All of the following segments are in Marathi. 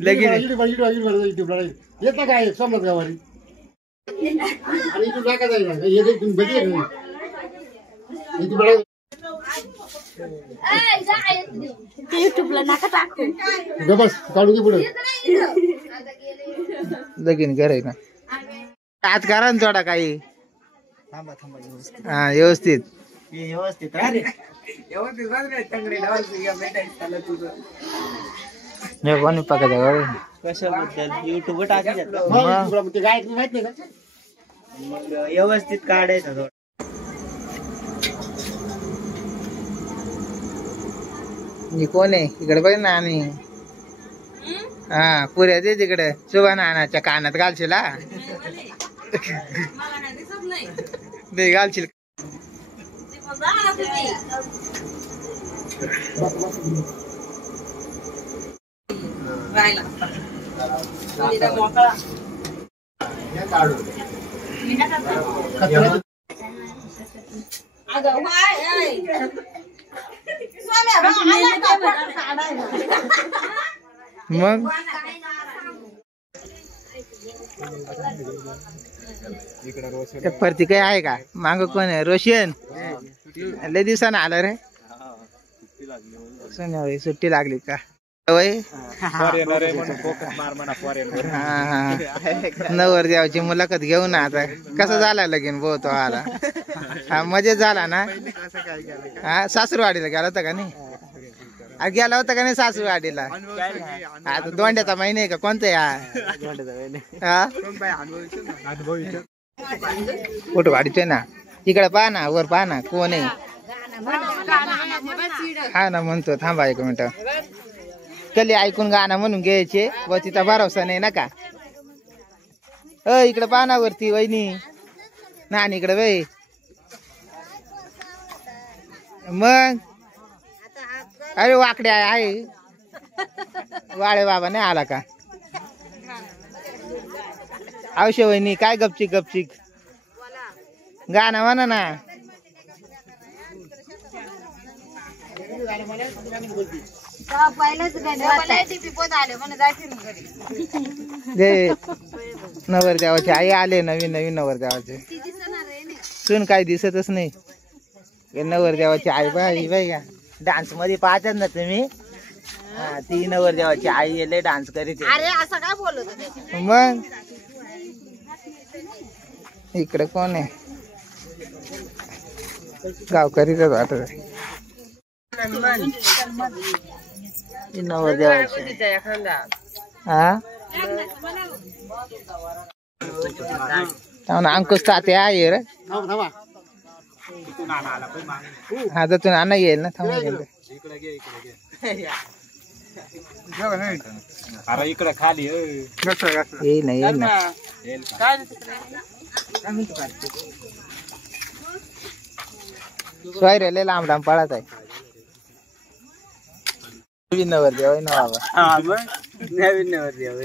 लगीन येत ना काय समज गावारी आणि तू टाका जाईल ना हे तुम्ही बघितलं युट्यूबला नका टाकू बस काढून घे पुढे लगीन करायला आज करा ना थोडा काही हा व्यवस्थित कोणी पकायचं कशाबद्दल युट्यूब टाकायचं ते गाय माहित नाही का मग व्यवस्थित काढायचं थोडं. कोण आहे इकडे बघ ना आणि हा पुऱ्या दे तिकडे शुभा नानाच्या कानात घालशील हा दे घालशील मग परती काय आहे का माग कोण आहे रोशन लय दिवसानं आलं रे सुट्टी लागली का नवर देवाची मुलाखत घेऊ ना आता कसं झाला लगीन भाऊ तो आला हा मजेत झाला ना हा सासूरवाडीला गेला होता का नाही गेला होता का नाही सासूरवाडीला आता दोंड्याचा महिना आहे का कोणता हा फोटो काढतोय ना तिकडे पहा ना वर पहा ना कोण आहे हा ना म्हणतो थांबा एक मिनिट कधी ऐकून गाणं म्हणून घ्यायचे व तिचा भरोसा नाही ना का इकडे पहा ना वरती वहिनी नानी इकडे बाई मग अरे वाकडे आहे वाळे बाबा नाही आला का औषध वहिनी काय गपचिक गपचिक गाणं म्हणा ना नवर देवाचे आई आले नवीन नवीन नवर देवाचे सून काही दिसतच नाही नवर देवाची आई बाई बाई का डान्स मध्ये पाहतात ना तुम्ही हा ती नवर देवाची आई येले डान्स करीत असं काय बोलत मग इकडे कोण आहे गावकरीच वाटत नवर देवाची हा अंकुश तात्या आहे रे हा तर तू नाना येईल ना थांबून अरे इकडे खाली येईल ना येईल ना सोयरे लांब लांब पळत आहे नवीन नवर देवा ना बाबा नवीन नवर देवा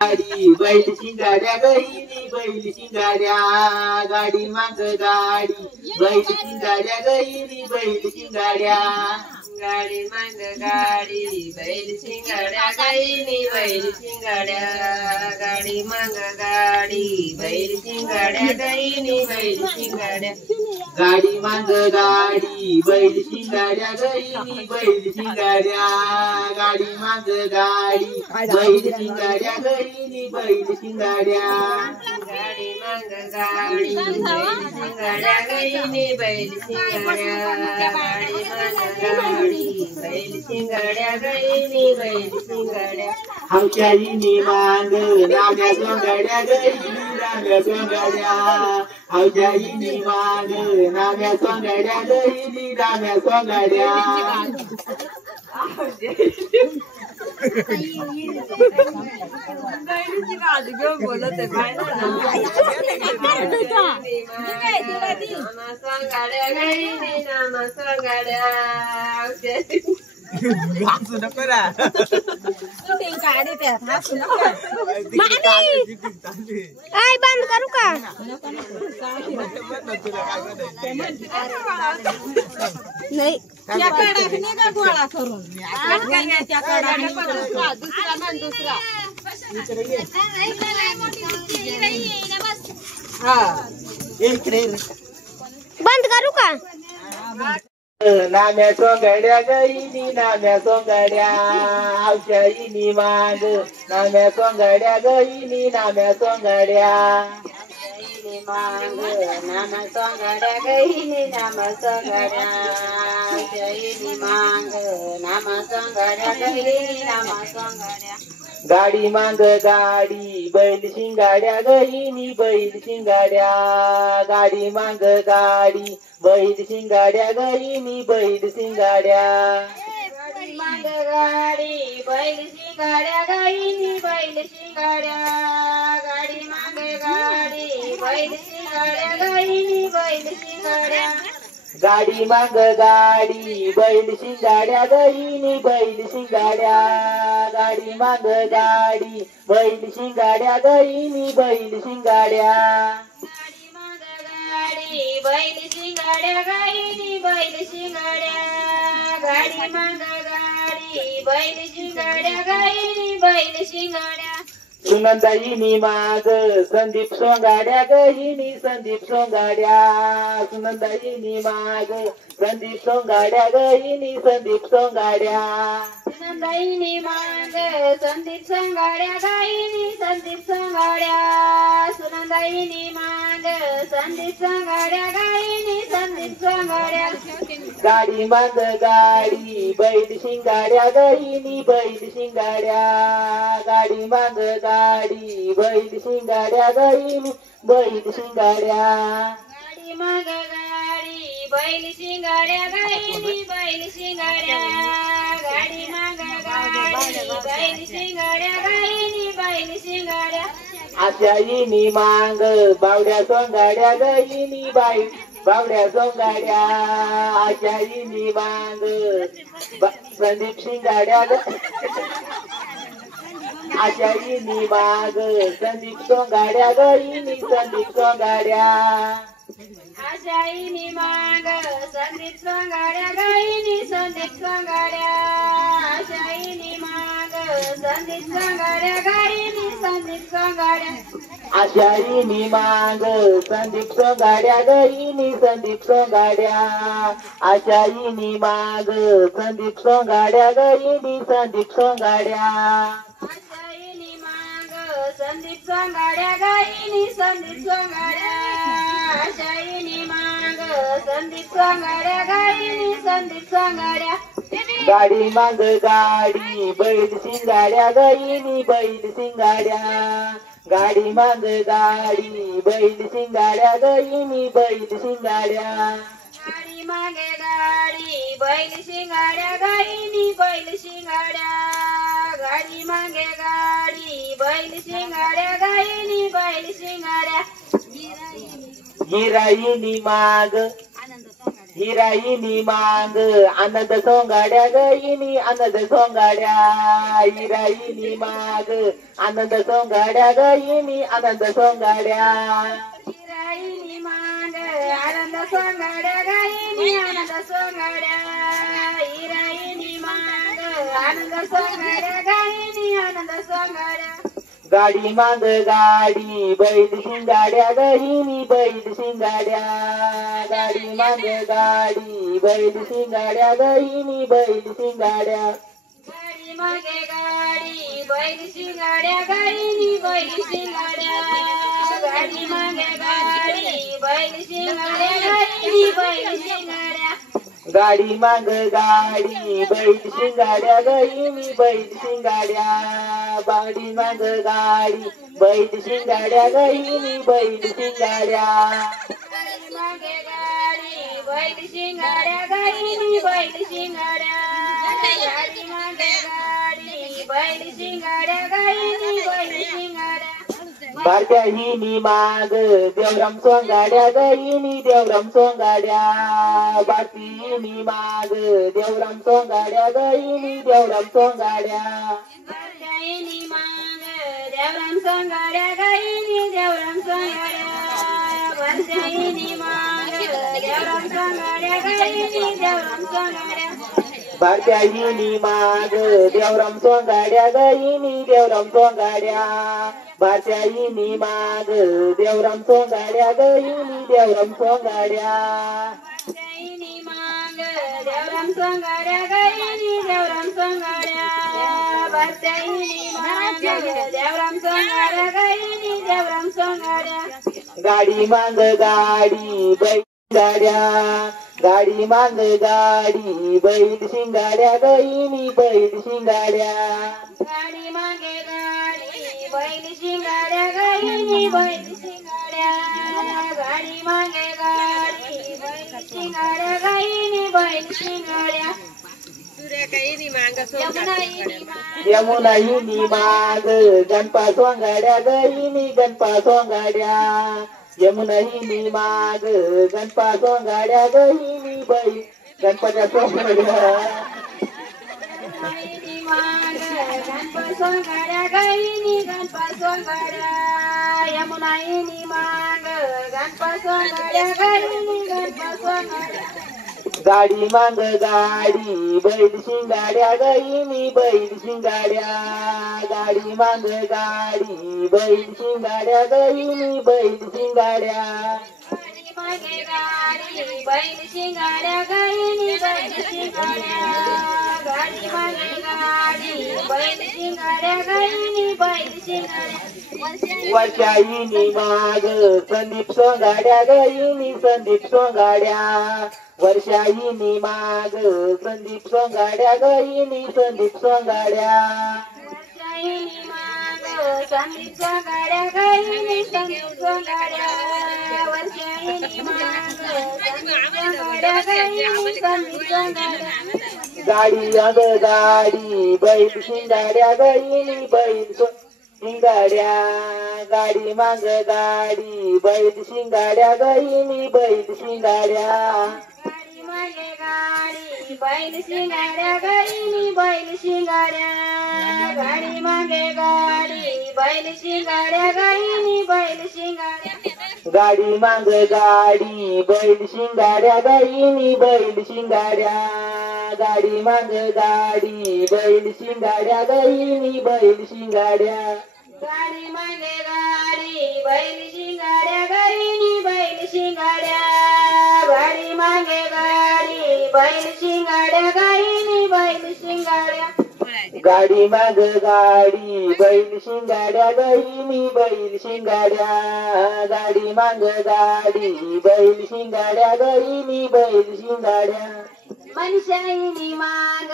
गाडी बैल शिंगाड्या गईनी बैल शिंगाड्या गाडी माग गाडी बैल शिंगाड्या गईनी बैल शिंगाड्या गाडी माग गाडी बैल शिंगाड्या गईनी बैल शिंगाड्या गाडी माग गाडी बैल शिंगाड्या गईनी बैल शिंगाड्या गाडी माग गाडी बैल शिंगाड्या गईनी बैल शिंगाड्या गाडी माग गाडी बैल शिंगाड्या गईनी बैल शिंगाड्या गाडी माग गाडी बैल शिंगाड्या गईनी बैल शिंगाड्या गाडी माग गाडी बैल शिंगाड्या गईनी बैल शिंगाड्या हौशाईनी मांग राम्या सोंगाड्या गईनी राम्या सोंगाड्या हौशाईनी मांग राम्या सोंगाड्या गईनी राम्या सोंगाड्या बोलत गाड्या गईनी नामा गाड्या असू नको ना. काय बंद करू का नाही गोळा करून बंद करू का नाम्या सोंगाड्या गईनी नाम्या सोंगाड्या आवशाईनी माग नाम्या सोंगाड्या गईनी नाम्या सोंगाड्या मांग नामा सोंगाड्या गईनी नामा सोंगाड्या जईनी मांग नामा सोंगाड्या गईनी नामा सोंगाड्या गाडी मांग गाडी बैल शिंगाड्या गईनी बैल शिंगाड्या गाडी मांग गाडी बैल शिंगाड्या गईनी बैल शिंगाड्या मांग गाडी बैल शिंगाड्या गईनी बैल शिंगाड्या गाडी मांग गाडी बैल शिंगाड्या गईनी बैल शिंगाड्या गाडी मांग गाडी बैल शिंगाड्या गईनी बैल शिंगाड्या गाडी मांग गाडी बैल शिंगाड्या गईनी बैल शिंगाड्या गाडी मांग गाडी बैल शिंगाड्या गईनी बैल शिंगाड्या गाडी मांग गाडी बैल शिंगाड्या गईनी बैल शिंगाड्या सुनंदाईनी माग संदीप सोंगाड्या गईनी संदीप सोंगाड्या सुनंदाईनी माग संदीप सोंगाड्या गईनी संदीप सोंगाड्या सुनंदाईनी मांग संदीप सोंगाड्या गईनी संदीप सोंगाड्या सुनंदाईनी मांग संदीप सोंगाड्या गईनी संदीप सोंगाड्या गाडी मांग गाडी बैल शिंगाड्या गईनी बैल शिंगाड्या गाडी मांग गाडी बैल शिंगाड्या गईनी बैल शिंगाड्या गाडी मांग गाडी बैल शिंगाड्या गईनी बैल शिंगाड्या गाडी मांग गाडी बैल शिंगाड्या गईनी बैल शिंगाड्या आशाईनी मांग बावड्या सोंगाड्या गईनी बाई बावड्या सोंगाड्या आशाईनी मांग संदीप शिंगाड्या आशाईनी माग संदीप सोंगाड्या गईनी संदीप सोंगाड्या आशाईनी मांग संदीप सोंगाड्या गईनी संदीप सोंगाड्या आशाईनी मांग संदीप सोंगाड्या गईनी संदीप सोंगाड्या आशाईनी माग संदीप सोंगाड्या गईनी संदीप सोंगाड्या आशाईनी माग संदीप सोंगाड्या गईनी संदीप सोंगाड्या आशाईनी मांग संदीप सोंगाड्या गईनी संदीप सोंगाड्या आशाईनी मांग संदीप सोंगाड्या गईनी संदीप सोंगाड्या गाडी माग गाडी बैल शिंगाड्या गईनी बैल शिंगाड्या गाडी माग गाडी बैल शिंगाड्या गईनी बैल शिंगाड्या गाडी मागे गाडी बैल शिंगाड्या गईनी बैल शिंगाड्या गाडी मागे गाडी बैल शिंगाड्या गईनी बैल शिंगाड्या हिराईनी माग हिराईनी माग आनंद सोंगाड्या गईनी आनंद सोंगाड्या हिराईनी माग आनंद सोंगाड्या गईनी आनंद सोंगाड्या हिराईनी माग आनंद सोंगाड्या गईनी आनंद सोंगाड्या हिराईनी माग आनंद सोंगाड्या गईनी आनंद सोंगाड्या गाडी माग गाडी बैल शिंगाड्या गईनी बैल शिंगाड्या गाडी माग गाडी बैल शिंगाड्या गईनी बैल शिंगाड्या गाडी मागे गाडी बैल शिंगाड्या गईनी बैल शिंगाड्या गाडी मागे गाडी बैल शिंगाड्या गईनी बैल शिंगाड्या गाडी माग गाडी बैल शिंगाड्या गईनी बैल शिंगाड्या गाडी माग गाडी बैल शिंगाड्या गईनी बैल शिंगाड्या गाडी मागे गाडी बैल शिंगाड्या गईनी बैल शिंगाड्या गाडी मागे गाडी बैल शिंगाड्या गईनी बैल शिंगाड्या भारत्या हिनी माग देवराम सोंगाड्या गईनी देवराम सोंगाड्या बातीनी माग देवराम सोंगाड्या गईनी देवराम सोंगाड्या बारशाईनी माग देवराम सोंगाड्या गईनी देवराम सोंगाड्या बारशाईनी माग देवराम सोंगाड्या गईनी देवराम सोंगाड्या भारत्या हिनी माग देवराम सोंगाड्या गईनी देवराम सोंगाड्या भारत्या हिनी माग देवराम सोंगाड्या गईनी देवराम सोंगाड्या बारशाईनी माग देवराम सोंगाड्या गईनी देवराम सोंगाड्या बारशाईनी माग देवराम सोंगाड्या गईनी देवराम सोंगाड्या गाडी मांग गाडी बैल गाड्या गाडी मांग गाडी बैल शिंगाड्या गईनी बैल शिंगाड्या गाडी मागे गाडी बैल शिंगाड्या गईनी बैल शिंगाड्या गाडी मागे गाडी बैल शिंगाड्या गईनी बैल शिंगाड्या यमुना हिनी माग गणपा सोंगाड्या गईनी गणपा सोंगाड्या यमुना हिनी माग गणपा सोंगाड्या गईनी बैल गणपाच्या सोंगाड्या माग गणपा सोंगाड्या गईनी गणपा सोंगाड्या यमुनाईनी माग गणपा सोंगाड्या गईनी गणपा सोंगाड्या गाडी मांग गाडी बैल शिंगाड्या गईनी बैल शिंगाड्या गाडी मांग गाडी बैल शिंगाड्या गईनी बैल शिंगाड्या गाडी मागे गाडी बैल शिंगाड्या गईनी बैल शिंगाड्या गाडी मागे गाडी बैल शिंगाड्या गईनी बैल शिंगाड्या वर्षाईनी माग संदीप सोंगाड्या गईनी संदीप सोंगाड्या वर्षाईनी माग संदीप सोंगाड्या गईनी संदीप सोंगाड्या वर्षाईनी माग संदीप सोंगाड्या गईनी संदीप सोंगाड्या वर्षाईनी माग संदीप सोंगाड्या गईनी संदीप सोंगाड्या गाडी अग गाडी बैल शिंगाड्या गईनी बैल शिंगाड्या गाडी मांग गाडी बैल शिंगाड्या गईनी बैल शिंगाड्या गाडी मागे गाडी बैल शिंगाड्या गईनी बैल शिंगाड्या गाडी मागे गाडी बैल शिंगाड्या गईनी बैल शिंगाड्या गाडी मांग गाडी बैल शिंगाड्या गईनी बैल शिंगाड्या गाडी मांग गाडी बैल शिंगाड्या गईनी बैल शिंगाड्या गाडी मागे गाडी बैल शिंगाड्या गईनी बैल शिंगाड्या गाडी मागे गाडी बैल शिंगाड्या गईनी बैल शिंगाड्या गाडी माग गाडी बैल शिंगाड्या गईनी बैल शिंगाड्या गाडी मांग गाडी बैल शिंगाड्या गईनी बैल शिंगाड्या मनशाईनी माग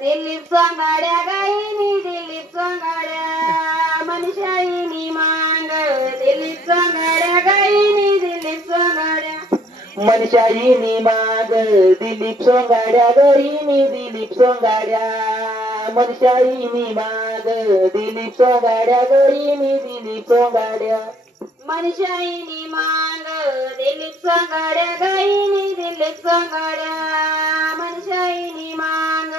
दिलीप सोंगाड्या गईनी दिलीप सोंगाड्या मनशाईनी माग दिलीप सोंगाड्या गईनी दिलीप सोंगाड्या मनशाईनी माग दिलीप सोंगाड्या गईनी दिलीप सोंगाड्या मनशाईनी माग दिलीप सोंगाड्या गईनी दिलीप सोंगाड्या मनशाईनी माग दिलीप सोंगाड्या गईनी दिलीप सोंगाड्या मनशाईनी माग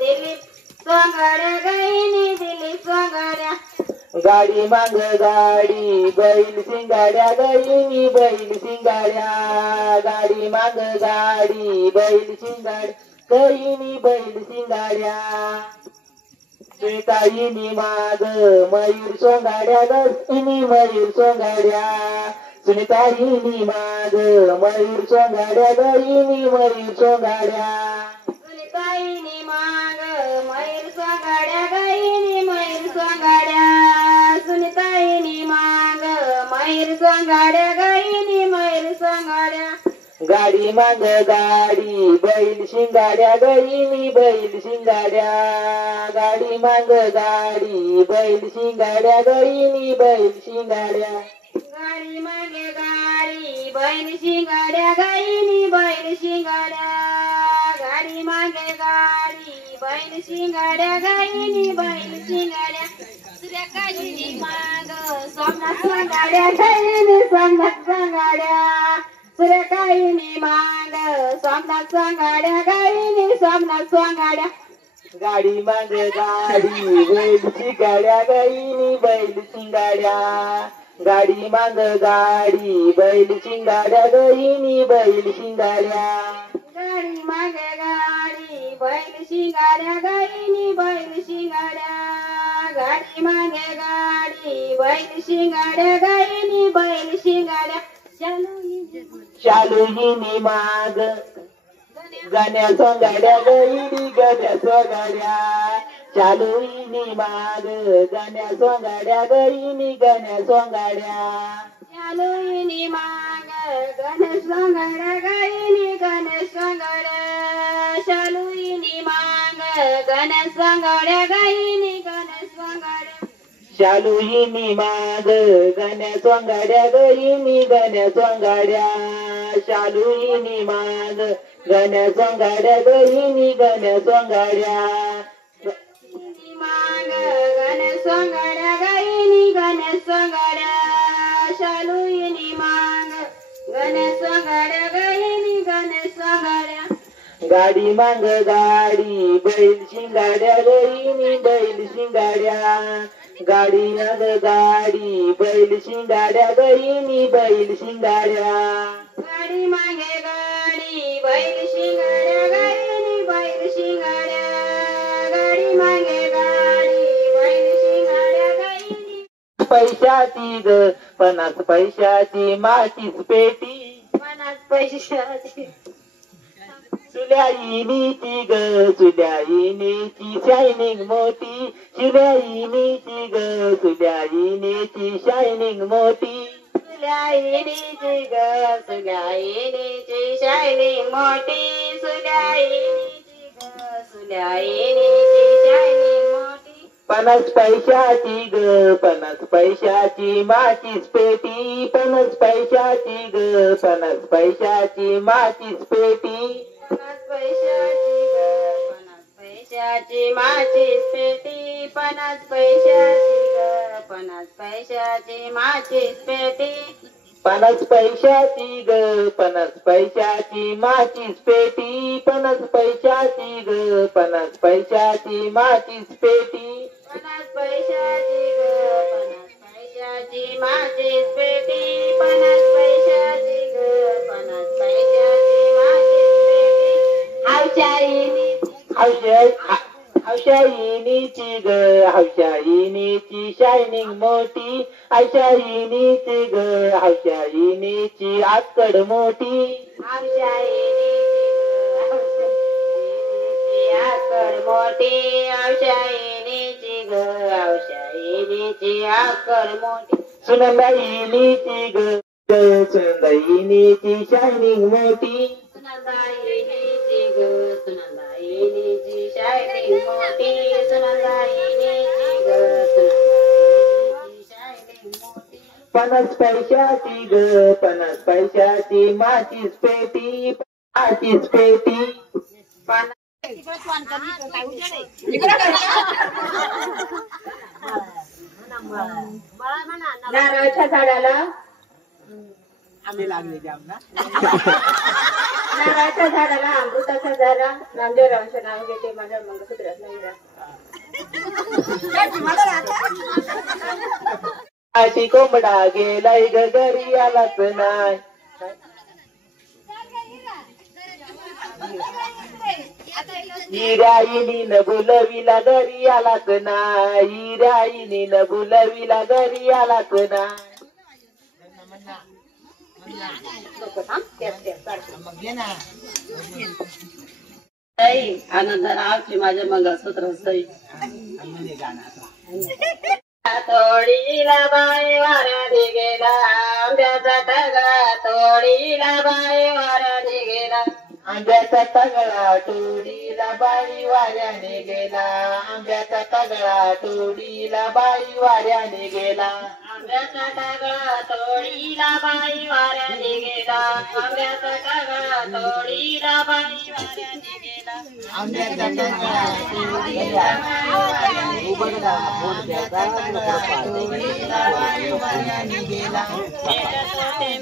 दिलीप सोंगाड्या गईनी दिलीप सोंगाड्या गाडी मांग गाडी बैल शिंगाड्या गईनी बैल शिंगाड्या गाडी मांग गाडी बैल शिंगाड्या गईनी बैल शिंगाड्या सुनीताईनी माग मयूर सोंगाड्या गईनी मयूर सोंगाड्या सुनीताईनी माग मयूर सोंगाड्या गईनी मयूर सोंगाड्या सुनीताईनी माग मयूर सोंगाड्या गईनी मयूर सोंगाड्या सुनीताईनी माग मयूर सोंगाड्या गईनी मयूर सोंगाड्या गाडी मांग गाडी बैल शिंगाड्या गईनी बैल शिंगाड्या गाडी मांग गाडी बैल शिंगाड्या गईनी बैल शिंगाड्या गाडी मागे गाडी बैल शिंगाड्या गईनी बैल शिंगाड्या गाडी मागे गाडी बैल शिंगाड्या गईनी बैल शिंगाड्या सोंगाड्या गाईनी माग स्वप्नात सोंगाड्या गाईनी स्वप्नात सोंगाड्या सुरेखाईनी माग स्वप्नात सोंगाड्या गाईनी स्वप्नात सोंगाड्या गाडी माग गाडी बैल शिंगाड्या गाईनी बैल शिंगाड्या गाडी माग गाडी बैल शिंगाड्या गाईनी बैल शिंगाड्या गाडी मागे गाडी बैल शिंगाड्या गाईनी बैल शिंगाड्या गाडी मागे गाडी बैल शिंगाड्या गाईनी बैल शिंगाड्या शालुईनी माग गाण्या सोंगाड्या गईनी गण्या सोंगाड्या शालुईनी माग गाण्या सोंगाड्या गईनी गण्या सोंगाड्या शालुईनी माग गणेश सोंगाड्या गाईनी गणेश सोंगाड्या शालुईनी माग गणेश सोंगाड्या गाईनी गणेश सोंगाड्या शालुईनी माग गाण्या सोंगाड्या गईनी गण्या सोंगाड्या शालुईनी माग गाण्या सोंगाड्या गईनी गण्या सोंगाड्या माग गणेश सोंगाड्या गाईनी गणेश सोंगाड्या शालुईनी माग गणेश सोंगाड्या गाईनी गणेश सोंगाड्या गाडी मांग गाडी बैल शिंगाड्या गईनी बैल शिंगाड्या गाडी मांग गाडी बैल शिंगाड्या गईनी बैल शिंगाड्या गाडी मागे गाडी बैल शिंगाड्या गाईनी बैल शिंगाड्या गाडी मागे गाडी बैल शिंगाड्या गाईनी पैशाची ग 50 पैशाची माचीच पेटी 50 पैशाची सुल्याईनीची ग सुल्याईनीची शायनिंग मोठी सुल्याईनीची ग सुल्याईनीची शायनिंग मोठी सुल्याईनीची ग सुल्याईनीची शायनिंग मोठी सुल्याईनीची ग सुल्याईनीची शायनिंग मोठी 50 पैशाची ग 50 पैशाची माचीच पेटी 50 पैशाची ग 50 पैशाची माचीच पेटी 50 पैशाची ग 50 पैशाची माचीस पेटी 50 पैशाची ग 50 पैशाची माचीस पेटी 50 पैशाची ग 50 पैशाची माचीच पेटी 50 पैशाची ग 50 पैशाची माचीच पेटी 50 पैशाची ग 50 पैशाची माचीस पेटी 50 पैशाची ग 50 पैशाची माचीस पेटी हौशाईनीची ग हौशाईनीची शायनिंग मोठी हौशाईनीची ग हौशाईनीची आकड मोठी आकड मोठी औषाईनीची ग औषाईनीची आकड मोठी सुनंदाईनीची ग सुनंदाईनीची शायनिंग मोठी सुनंदाईनीची ग सुनंदाईनीची शायनिंग मोठी सुनंदाईनीची ग सुनंदाईनीची शायनिंग मोठी 50 पैशाची ग 50 पैशाची माचीच पेटी माचीच पेटी नारळाच्या झाडाला नारळाच्या झाडाला अमृताचा झाला नामदेवरावांचं नाव घेते माझ्या मंगळसूत्रात नाही अशी कोंबडा गेलाय ग घरी आलाच नाही हिराईनी न बुलविला घरी आलाच नाही हिराईनी न बुलविला घरी आलाच नाही आनंदरावची माझ्या मंगळसूत्र सई तोडीला बाई वाऱ्याने गेला आंब्याचा टगा तोडीला बाई वाऱ्याने गेला आंब्याचा तगडा टोडीला बाई वाऱ्याने गेला आंब्याचा तगडा टोडीला बाई वाऱ्याने गेला आंब्याचा टगा तोडीला बाई वाऱ्याने गेला आंब्याचा टगा तोडीला बाई वाऱ्याने गेला आंब्याचा टंगळा तोडीला बाई वाऱ्याने गेला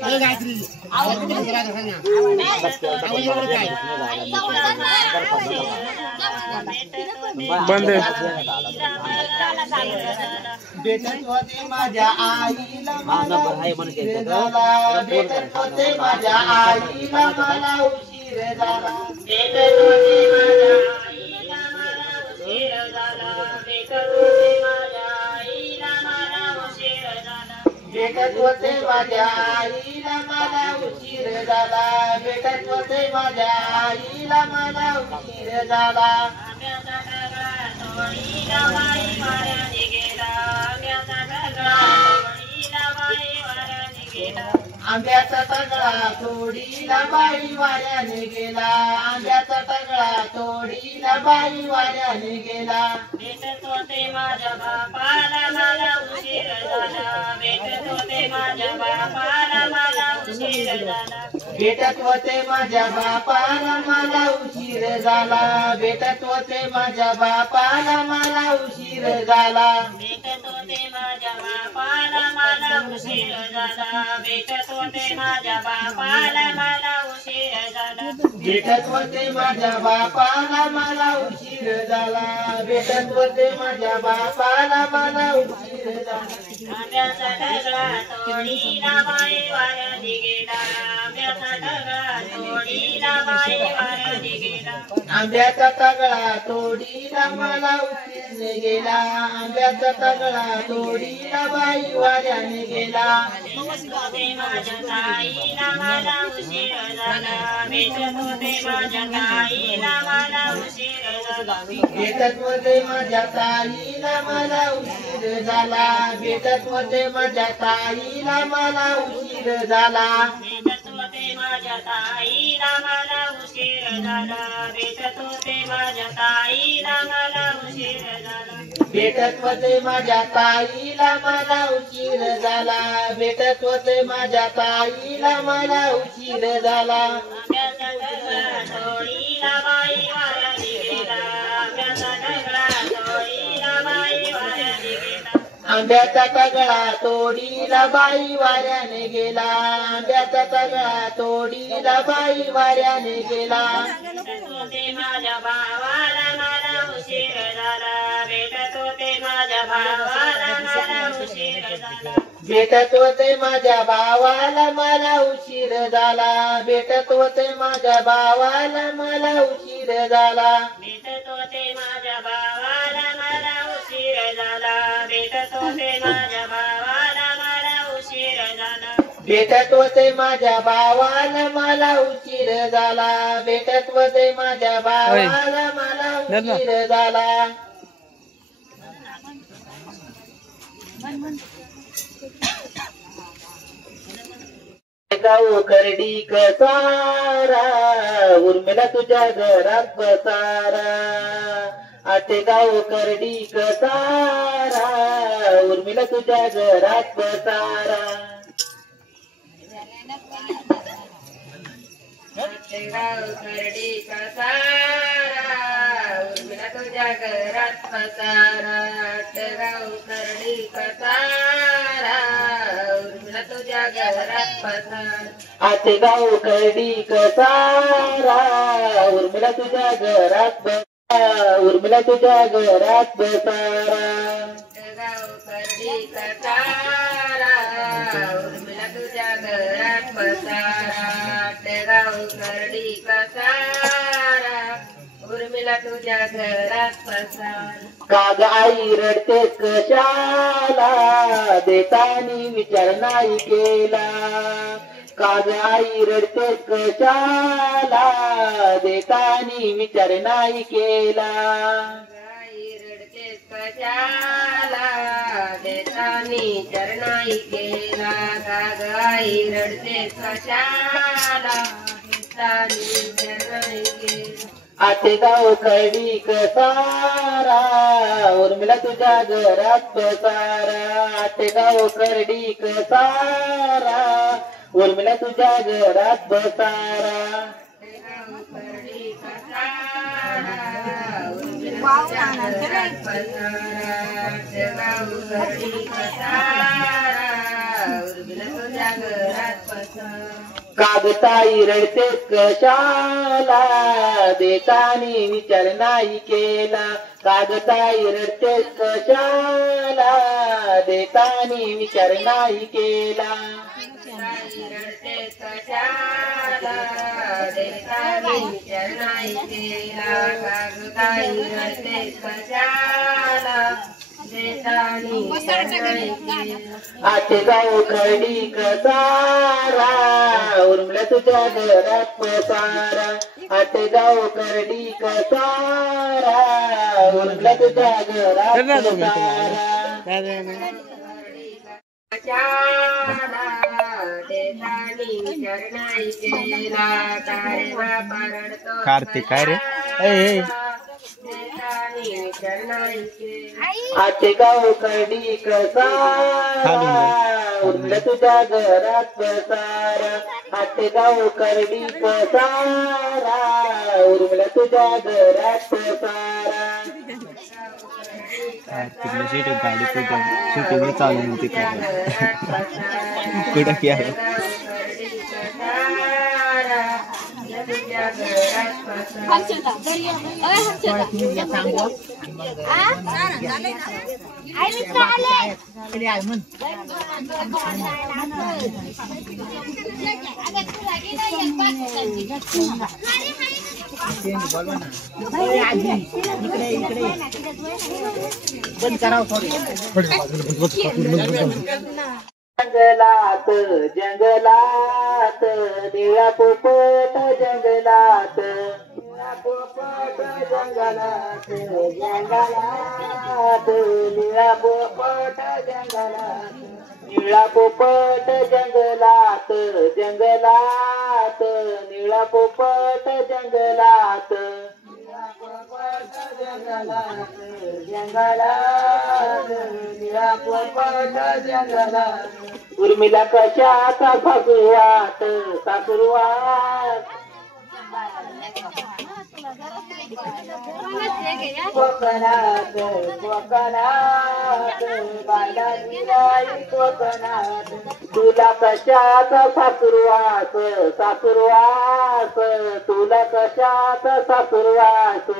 हे गायत्री आवाज किती राहतो सांग ना आवाज एवढं काय बंद भेटत होते माझ्या आईला मला उशीर झाला भेटत होते माझ्या आईला मला उशीर झाला भेटत होते माझ्या आईला मला उशीर झाला भेटत होते माझ्या आईला मला उशीर झाला भेटत होते माझ्या आईला मला उशीर झाला भेटत होते माझ्या आईला मला उशीर झाला आंब्याचा टगळा तोडीला बाई वाऱ्याने गेला आंब्याचा टगळा तोडीला बाई वाऱ्याने गेला आंब्याचा तगडा तोडीला बाई वाऱ्याने गेला आंब्याचा तगडा तोडीला बाई वाऱ्याने गेला भेटत होते माझ्या बापाला मला उशीर झाला भेटत होते माझ्या बापाला मला उशीर झाला भेटत होते माझ्या बापाला मला उशीर झाला भेटत होते माझ्या बापाला मला उशीर झाला भेटत होते माझ्या बापाला मला उशीर झाला भेटत होते माझ्या बापाला मला उशीर झाला भेटत होते माझ्या बापाला मला उशीर झाला भेटत होते माझ्या बापाला मला उशीर झाला आंब्याचा टगळा तोडीला बाई वाऱ्याने गेला आंब्याचा टगळा तोडीला बाई वाऱ्याने गेला आंब्याचा तगडा तोडीला मला उशीरने गेला आंब्याचा तगडा तोडीला बाई वाऱ्याने गेला भेटत होते माझ्या ताईला मला उशीर झाला भेटत होते माझ्या ताईला मला उशीर झाला भेटत होते माझ्या ताईला मला उशीर झाला भेटत होते माझ्या ताईला मला उशीर झाला भेटत होते माझ्या ताईला मला उशीर झाला भेटत होते माझ्या ताईला मला उशीर झाला भेटत होते माझ्या ताईला मला उशीर झाला भेटत होते माझ्या ताईला मला उशीर झाला आंब्याचा टगळा तोडीला बाई वाऱ्याने गेला आंब्याचा टगळा तोडीला बाई वाऱ्याने गेला आंब्याचा तगडा तोडीला बाई वाऱ्याने गेला आंब्याचा तगडा तोडीला बाई वाऱ्याने गेला भेटत होते माझ्या भावाला मला उशीर झाला भेटत होते माझ्या भावाला मला उशीर झाला भेटत होते माझ्या भावाला मला उशीर झाला भेटत होते माझ्या भावाला मला उशीर झाला भेटत होते माझ्या भावाला मला उशीर झाला भेटत होते माझ्या भावाला मला उशीर झाला भेटत होते माझ्या भावाला मला उशीर झाला भेटत होते माझ्या भावाला मला उशीर झाला गाव करडी कसारा उर्मिला तुझ्या घरात बसारा आते गाव करडी कसारा उर्मिला तुझ्या घरात बसारा गाव करडी कसारा उर्मिला तुझ्या घरात पसारा गाव करडी कसारा उर्मिला तुझ्या घरात पसारा आते गाव करडी कसारा उर्मिला तुझ्या घरात उर्मिला तुझ्या घरात बसारा गाव करडी कसारा उर्मिला तुझ्या घरात पसारा गाव करडी कसारा उर्मिला तुझ्या घरात पसारा काग आई रडते कशाला देतानी विचार नाही केला काग आई रडते कशाला देतानी विचार नाही केला गाई रडते कशाला देतानी चरणाई केला गाई रडते कशाला देतानी चरणाई केला आते गाव करडी कसारा उर्मिला तुझ्या घरात बसारा आते गाव करडी कसारा उर्मिला तुझ्या घरात बसारा कागताई रडते कशाला देतानी विचार नाही केला कागताई रडते कशाला देतानी विचार नाही केला आटेगाव खडी कसारा उरमला तुझ्या घरात पसारा आटेगाव करडी कसारा उरमला तुझ्या घरात कार्तिक काय रे आटेगाव करडी कसारा उरमला तुझ्या घरात पसारा आटेगाव करडी कसारा उरमला तुझ्या घरात पसारा कार्तिकला सीट गाडी कुठे चालू नव्हती कुठं की जंगलात जंगलात निळा पोपट जंगलात निळा पोपट जंगलात जंगलात निळा पोपट जंगलात निळा पोपट जंगलात जंगलात निळा पोपट जंगलात जंगलात जंगलात निळा पोपट जंगलात उर्मिला कशाचा सासुरवात सासुरवात कोकणात कोकणात बाला दिलाई कोकणात तुला कशाचा सासुरवास सासुरवास तुला कशाचा सासुरवास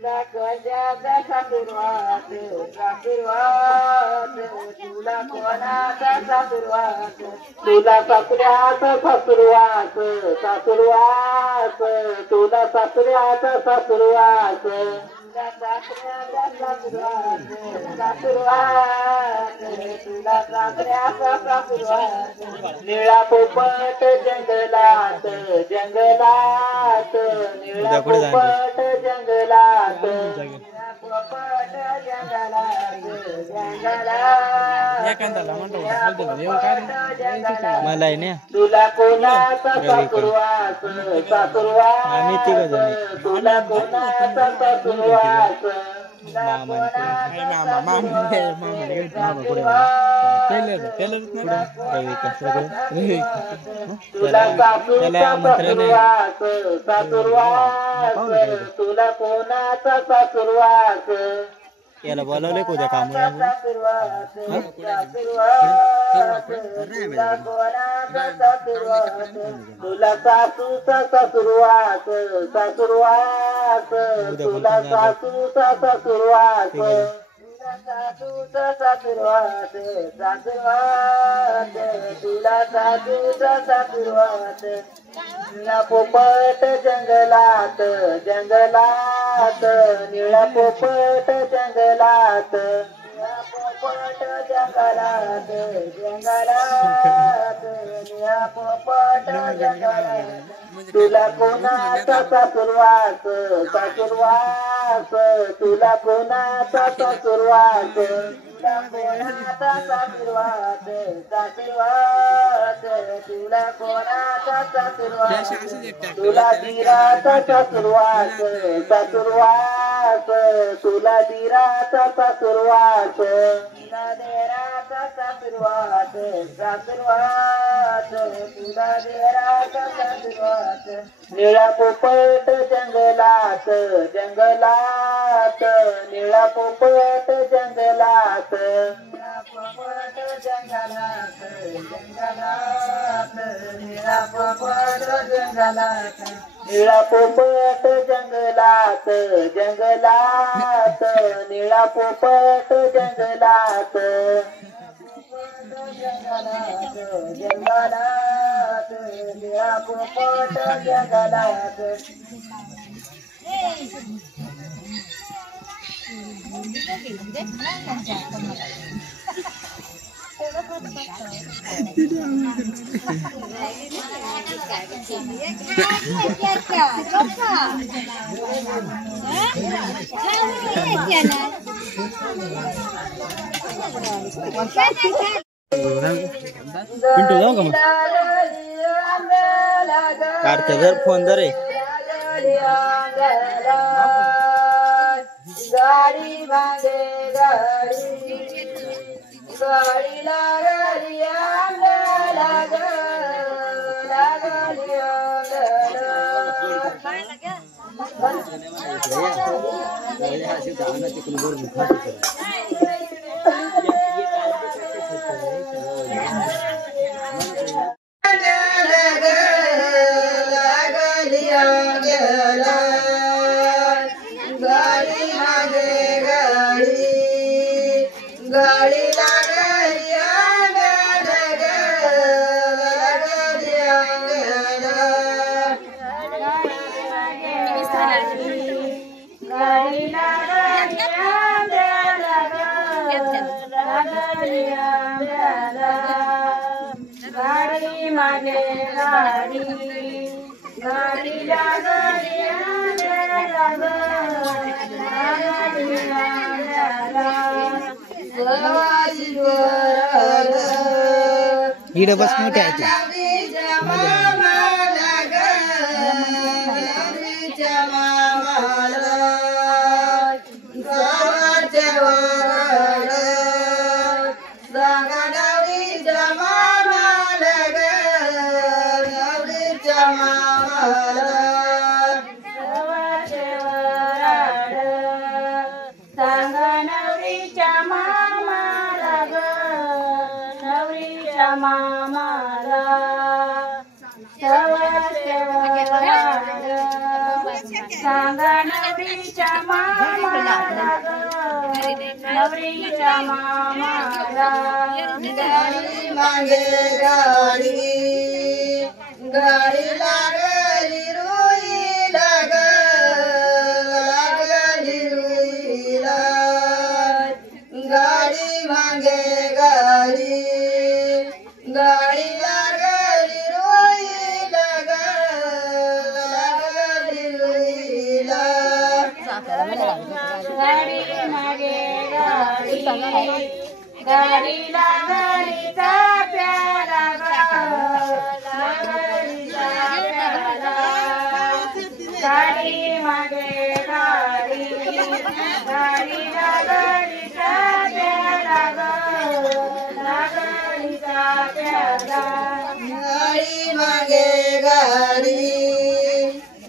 तुला कशाचा सासुरवास सासुरवास तुला कोणाचा सासुरवास तुला सासऱ्याचा सासुरवास सासुरवास तुला सासऱ्याचा सासुरवास तुला सासऱ्याचा सासुरवास तुला सासऱ्याचा सासुरवास निळा पोपट जंगलात जंगलात निळा पोपट जंगलात निळा पोपट जंगलात जंगलात मला ना तुला कोणाचा सासुरवास सासुरवास तुला कोणाचा सासुरवास तुला सासुरवास सासुरवास तुला कोणाचा सासुरवास याला बोलवले उद्या काम तुला सासूचा सासुरवास सासुरवास तुला सासूचा सासुरवास सासूचा सासुरवास सासुरवास तुला सासूचा सासुरवास निळा पोपट जंगलात जंगलात निळा पोपट जंगलात निळा पोपट जंगलात जंगलात निळा पोपट जंगलात तुला कोणाचा सासुरवास सासुरवास तुला कोणाचा सासुरवास तुला कोणाचा सासुरवास सासुरवास तुला कोणाचा सासुरवास तुला दिराचा सासुरवास सासुरवास तुला दिराचा सासुरवास तुला देराचा सासुरवात सासुरवात तुला देराचा सासुरवात निळा पोपट जंगलात जंगलात निळा पोपट जंगलात निळा पोपट जंगलात जंगलात निळा पोपट जंगलात निळा पोपट जंगलात जंगलात निळा पोपट जंगलात जंगलात जंगलात निळा पोपट जंगलात काढते घर फोन दरे गाडी भांगे गाडी गाडी लागली गाडी मागे गाडी गाडी गाडी मागे गाडी गाडी इकडे बस मोठे आहे सांगा नवरीच्या मामाला नवरीच्या मामाला गाडी मागे गाडी गाडी लागली रुईला लागली रुईला गाडी मागे गाडी गाडी लागली रुईला लागली रुईला गाडी मागे गाडी गाडी लागली चाप्याला लागली चाप्याला गाडी मागे गाडी गाडी लागली चाप्याला लागली चाप्याला गाडी मागे गाडी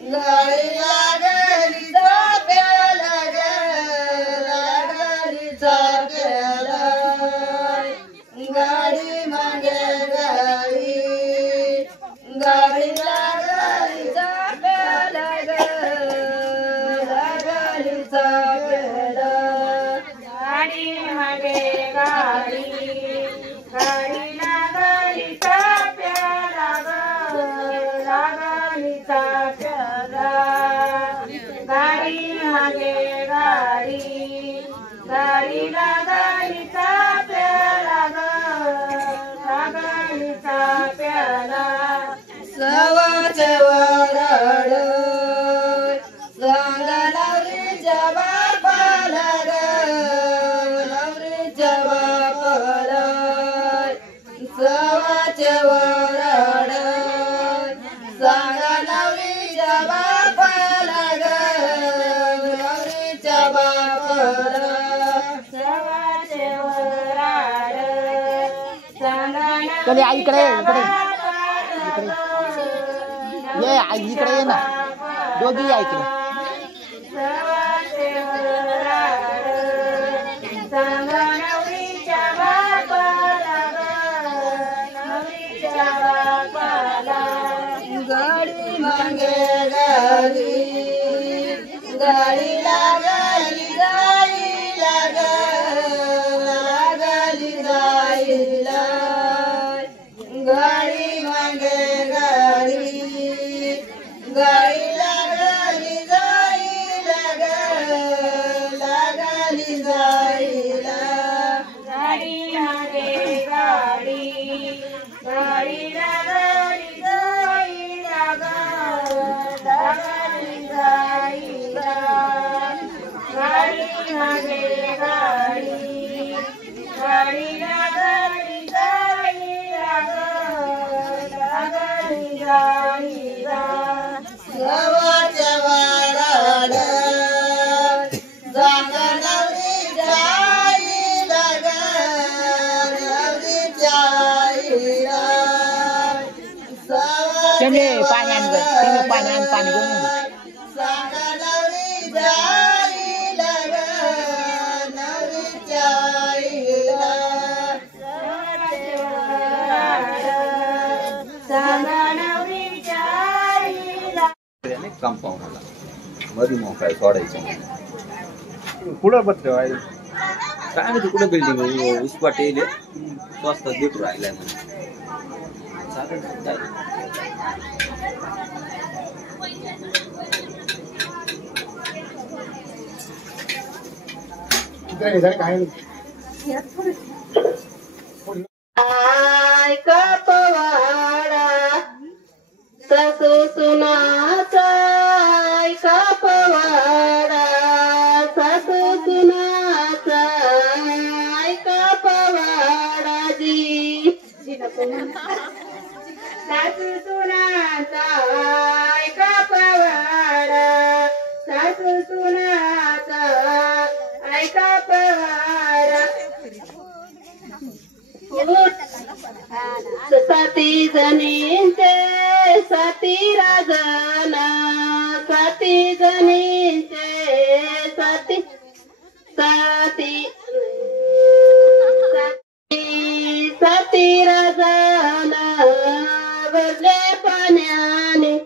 गाडी लागली चाप्याला लागली चाप्याला गाडी मागे गाडी गाडी लागली चाप्याला लागली चाप्याला गाडी मागे गाडी गाडी लागली चाप्याला लागली चाप्याला गाडी मागे गाडी गाडी लागली चाप्याला लागली चाप्याला सवाचे वराड सांगा नवरीच्या बापाला नवरीच्या बापाला सवाचे वराड सांगा नवरीच्या बापाला नवरीच्या बापाला सवाचे वराड चल आई इकडे इकडे ये आई इकडे ये ना दोघी या इकडे गाडी मागे गाडी गाडी लागली गाईला लागली गाईला गाडी मागे गाडी गाडी लागली गाईला लागली गाईला गाडी मागे गाडी गाडी लागली गाईला लागली गाईला गाडी मागे गाडी गाडी लागली गाईला लागली गाईला गावाच्या वाराड जागरवली जाईला गवलीच्या आईला चले पाणी आण गं चले पाणी आण पाणी घेऊन ये. जागरवली जाईला गवलीच्या आईला जागरवलीच्या आईला कंपाऊंडला मध्ये मोकळा सोडायचं पुढं बसलो आहे काय माहिती कुठं बिल्डिंग उसपाट येईल स्वस्तात भेटू राहिलाय म्हणजे चालेल काय आय कपवाडा सासू सुनाचा आय कपवाडा सासू सुनाचा आय कपवाडा जी सासू सुनाचा आय कपवाडा सासू सुनाचा आय कपवाडा सती जनींचे सती राजना सती जनींचे सती सती सती राजना बदले पाण्याने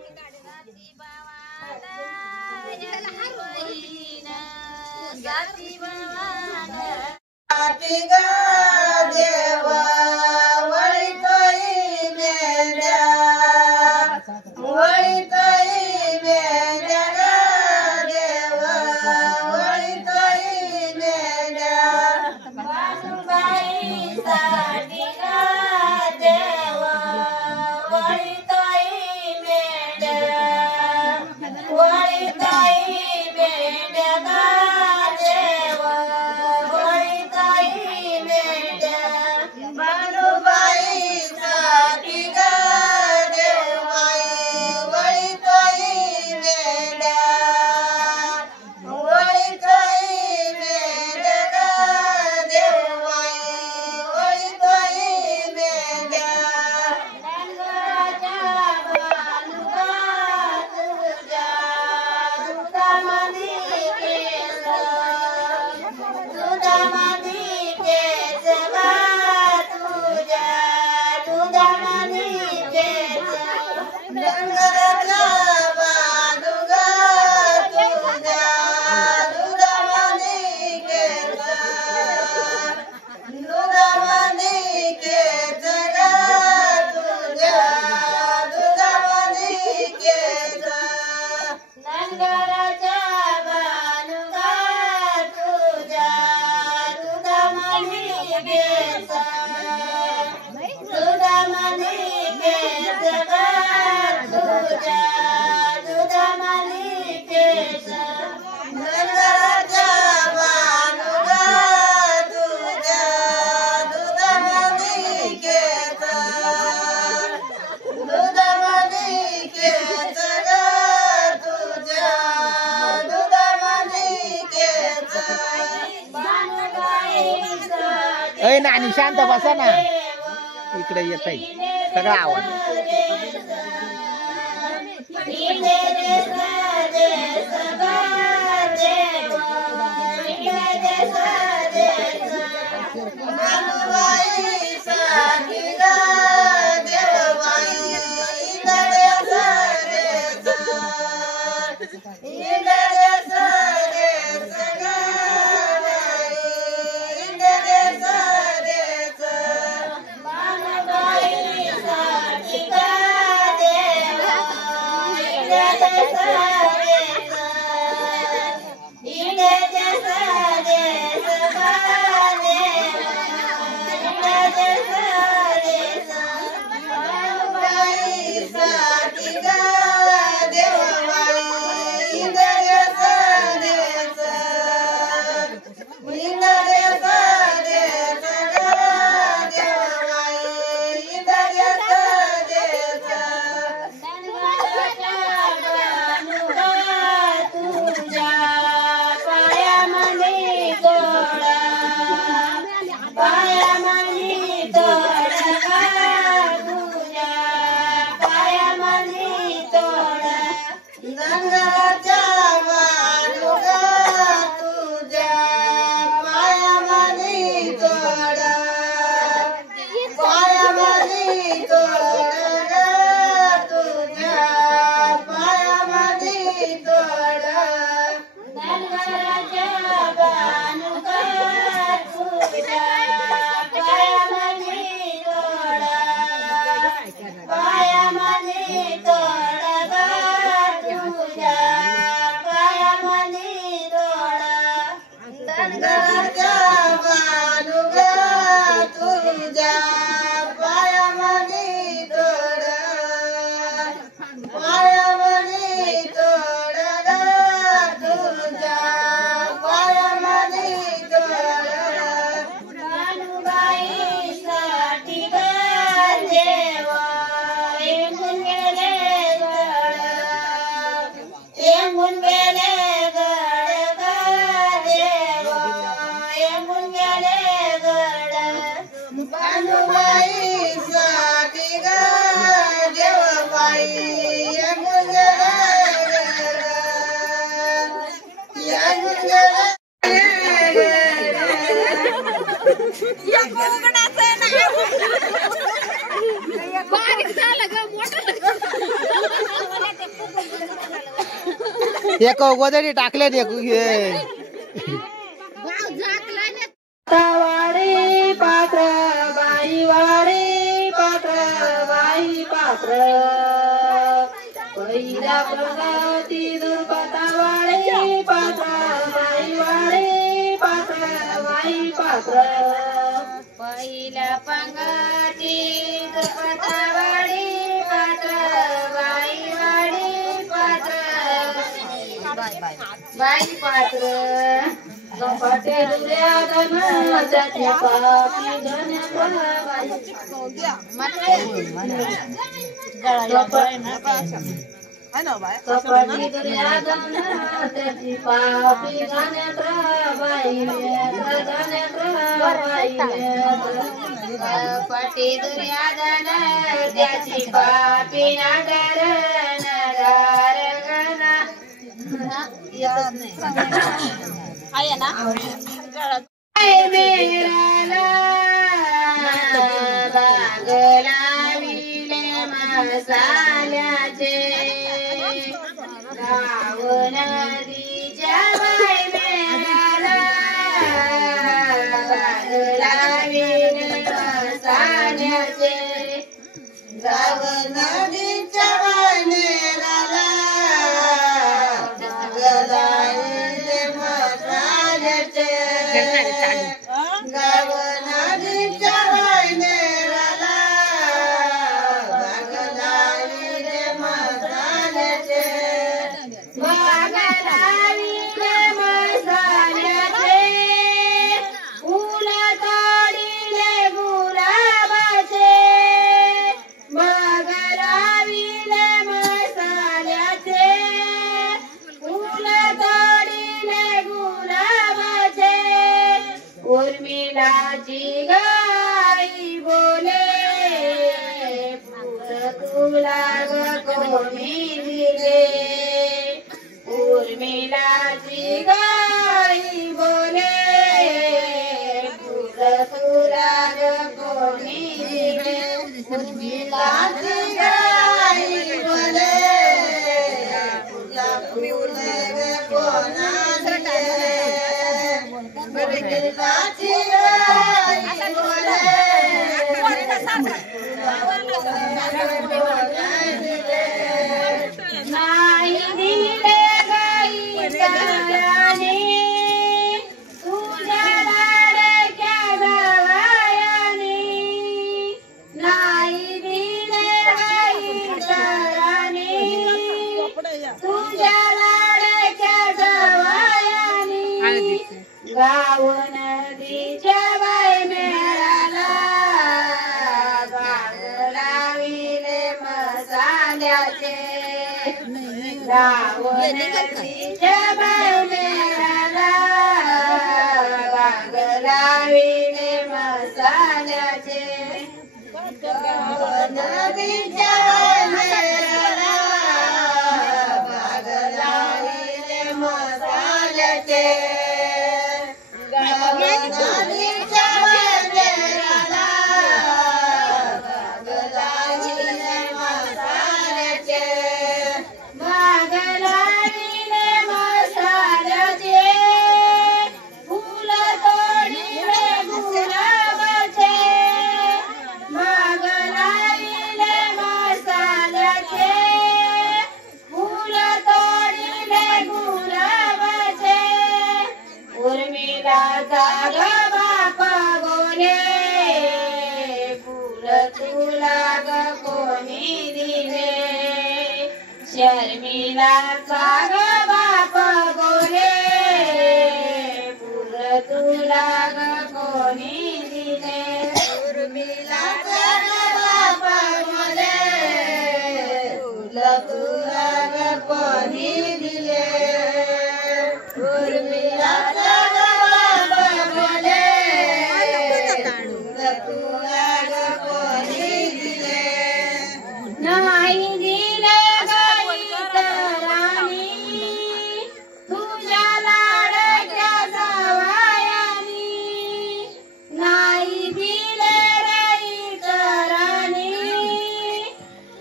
देवा वळीतोई मेंढ्या वळीतोई मेंढ्या देवा वळीतोई मेंढ्या बाळूबाईसाठी देवा वळीतोई मेंढ्या वळीतोई मेंढ्या देवा वळीतोई मेंढ्या बाळूबाईसाठी देवाई वळीतोई मेंढ्या वळीतोई मेंढ्या देवाई वळीतोई मेंढ्या नांगराच्या बालुका तुझ्या दुधामधी केस दुधामधी केस गा तुझ्या दुधामधी केस नांगराच्या बालुका तुझ्या दुधामधी केस दुधामधी केस गा तुझ्या दुधामधी केस नांगराच्या बालुका तुझ्या दुधामधी केस दुधामधी केस गा तुझ्या दुधामधी केस नांगराच्या बालुका तुझ्या दुधामधी केस दुधामधी केस गा तुझ्या दुधामधी केस ए नानी शांत बसा ना इकडे येत आहे सगळा आवाज. एक गोदडी टाकले वाडे पात्र बाई वाडे पात्र बाई पात्र पहिला प्रगती दुर्गता वाडे पात्र बाई वाडे पात्र बाई पात्र पहिला पंगती दुर्गता वाडे पात्र बाई वाडे पात्र बाई पात्र कपटे दुर्याधन त्याच्या पापी धन्यवाद कपटी दुर्याधन त्याची पापी धन्यवाद कपटी दुर्याधन त्याची पापी नगर नगार गणा आहे ना मेराला बागला विले मसाल्याचे गाव नदीच्या बाई मेराला बागला विले मसाल्याचे गाव नदीच्या बाई मेराला उर्मिलाची गाई बोले नाही दिले गाई तराने तुझ्या लाडक्या जावयाने नाही दिले गाई तराने तुझ्या लाडक्या जावयाने गाव नदीच्या बाई मेळाला बाग लाविले मसाल्याचे गाव नदीच्या बाई मेळाला बाग लाविले मसाल्याचे गाव नदीच्या बाई मेळाला बाग लाविले मसाल्याचे गाव नदीच्या बाई मेळाला बाग लाविले मसाल्याचे बाग लाविले मसाल्याचे फुल तोडिले गुलाबाचे बाग लाविले मसाल्याचे फुल तोडिले गुलाबाचे उर्मिला जाग बाप बोले फुल तुला ग कोणी दिले शर्मिला जाग बाप बोले फुल तुला ग कोणी दिले उर्मिला जाग बाप बोले फुल तुला ग कोणी दिले उर्मिला जाग बाप बोले फुल तुला ग कोणी दिले नाही दिले गाई तरानी तुझ्या लाडक्या जावयानी नाही दिले गाई तरानी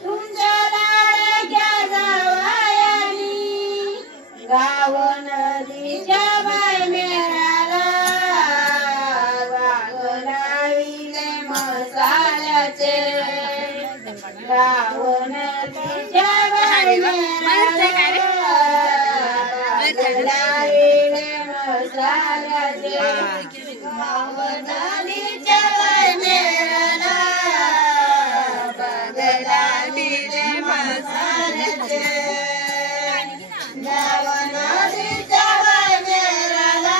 तुझ्या लाडक्या जावयानी गाव नदीच्या बाई मेळाला बाग लाविले मसाल्याचे गाव नदीच्या बाई मेळाला बाग लाविले मसाल्याचे गाव नदीच्या बाई मेळाला बाग लाविले मसाल्याचे गाव नदीच्या बाई मेळाला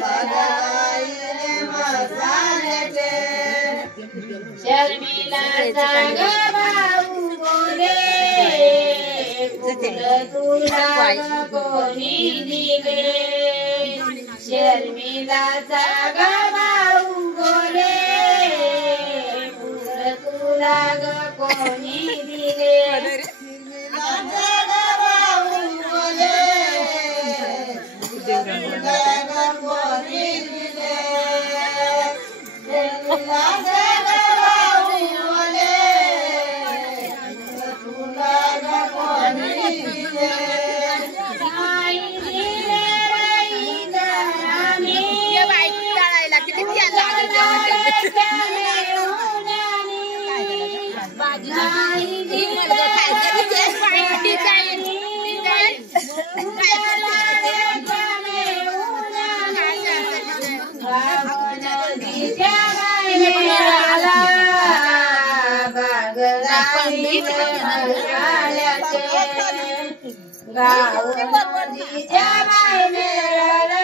बाग लाविले मसाल्याचे शर्मिला जाग भाऊ बोले फुल तुला ग कोणी दिले शर्मिला जाग भाऊ बोले फुल तुला ग कोणी दिले जाग भाऊ बोले फुल तुला ग कोणी दिले शर्मिला जाग भाऊ बोले फुल तुला ग कोणी दिले नाही दिले बाई तराने नाही दिले बाग लाविले मसाल्याचे गाव नदीच्या बाई मेळाला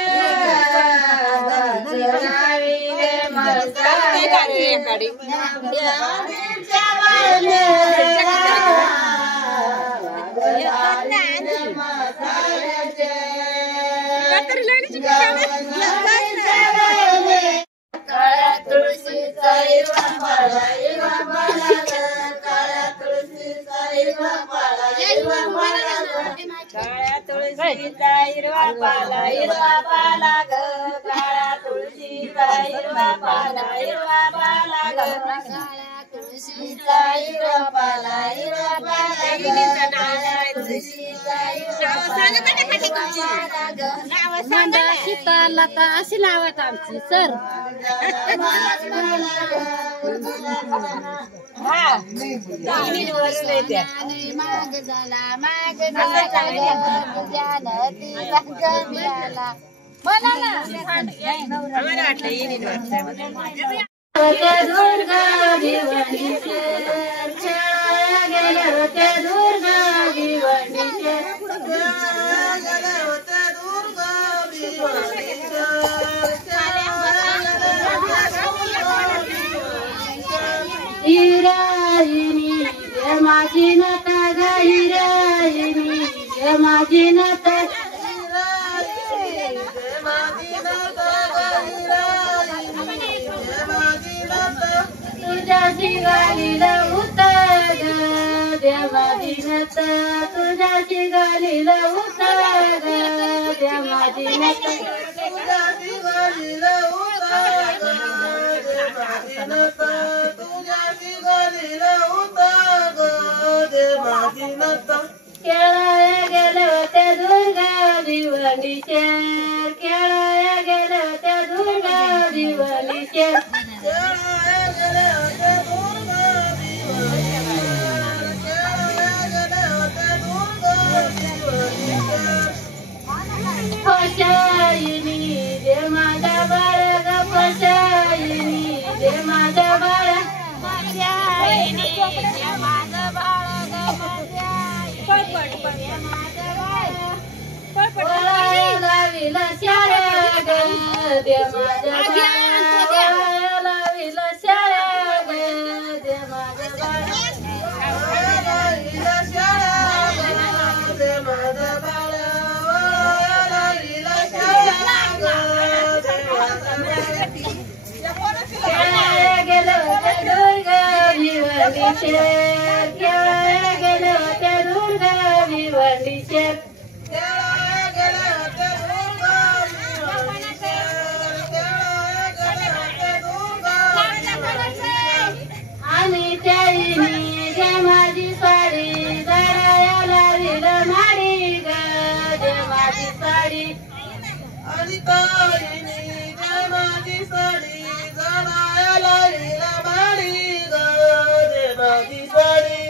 बाग लाविले मसाल्याचे नदीच्या बाई मेळाला बाग लाविले मसाल्याचे गाव नदीच्या बाई मेळाला काळ्या तुळशीचा हिरवा पाला हिरवा पाला ग काळ्या तुळशीचा हिरवा पाला हिरवा पाला ग काळ्या तुळशीचा हिरवा पाला ग काळ्या तुळशीचा हिरवा पाला ग काळ्या तुळशीचा हिरवा पाला ग सीताला तर अशी नावात आमची सर हिरायिनी माझी नता ग हिरायिनी माझी नता तुझ्याशी गालीला उतर देवाची नत तुझ्याशी गालीला उतर देवाची नत तुझ्याशी गालीला उतर देवाची नत तुझ्याशी गालीला उतर देवाची नत खेळाया गेले होते दुर्गा दिवाळीचे खेळाया गेले होते दुर्गा दिवाळीचे पशायिनी दे माझा बाळ ग पशायिनी दे माझा बाळ पशायिनी दे माझा बाळ ग पशायिनी लाविला शाळा ग दे माझा बाळ लाविला शाळा ग दे माझा बाळ लाविला शाळा ग दे माझा बाळ आणि त्याईनी जे माझी साडी जराया लाविला माडी ग जे माझी साडी आणि ताईनी जे माझी साडी जराया लाविला माडी ग जे माझी साडी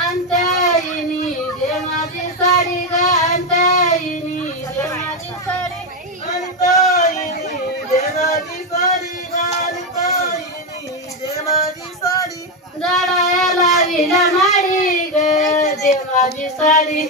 अंताईनी जे माझी साडी ग अंताईनी जे माझी साडी अंताईनी जे माझी साडी ग अंताईनी जे माझी साडी जराया लाविला माडी ग जे माझी साडी